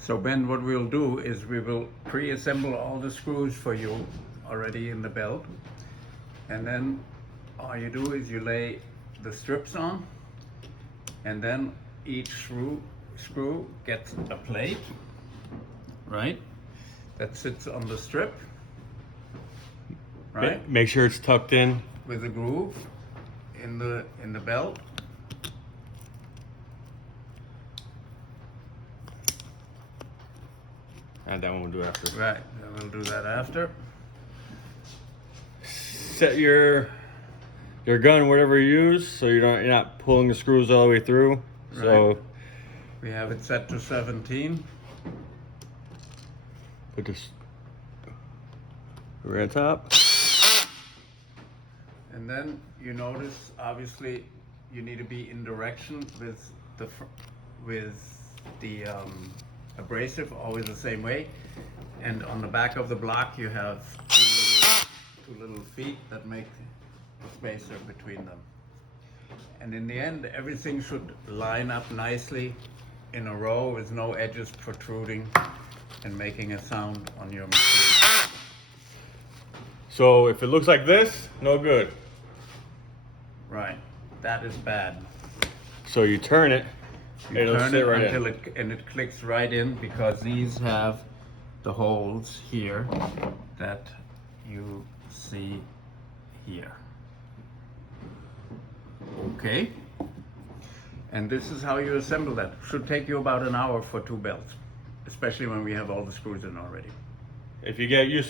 So Ben, what we'll do is we will pre-assemble all the screws for you already in the belt. And then all you do is you lay the strips on, and then each screw gets a plate, right? That sits on the strip, right? Make sure it's tucked in. With a groove in the belt. And that one we'll do after. Right, then we'll do that after. Set your gun whatever you use, so you're not pulling the screws all the way through. So Right. We have it set to 17. put this right on top. And then you notice, obviously, you need to be in direction with the abrasive, always the same way. And on the back of the block, you have two little feet that make a spacer between them. And in the end, everything should line up nicely in a row with no edges protruding and making a sound on your machine. So if it looks like this, no good. Right, that is bad. So you turn it, You it'll turn sit it right until in. it clicks right in, because these have the holes here that you see here. Okay, and this is how you assemble that. Should take you about an hour for 2 belts, especially when we have all the screws in already. If you get used to